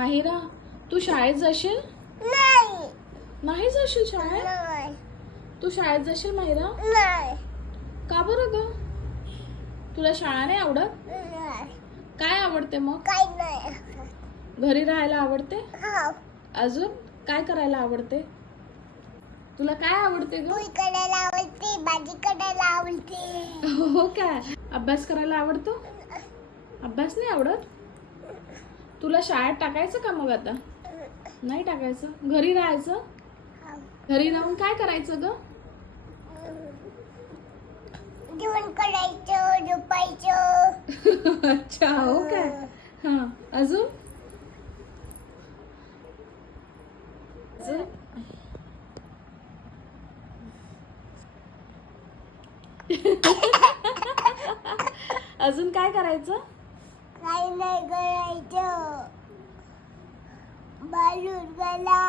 माहिरा, तू शाळेत जाशील? नाही नाही जाशील शाळेत? नाही तू शाळेत जाशील माहिरा? नाही का बरं ग? तुला शाळा नाही आवडत? नाही काय आवडते मग? काही नाही. घरी राहायला आवडते? हो अजून काय करायला आवडते? तुला काय आवडते ग? पोळी करायला आवडते, भाजी करायला आवडते. हो काय? अभ्यास करायला आवडतो? अभ्यास नाही आवडत? तुला शाळेत टाकायचं का मग आता? नाही टाकायचं. घरी राहायचं? हो. घरी राहून काय करायचं ग? जेवण करायचं, झोपायचं. अच्छा, हो काय? हा, अजून? अजून? अजून काय करायचं? काही नाही करायचं. बालूर गेला.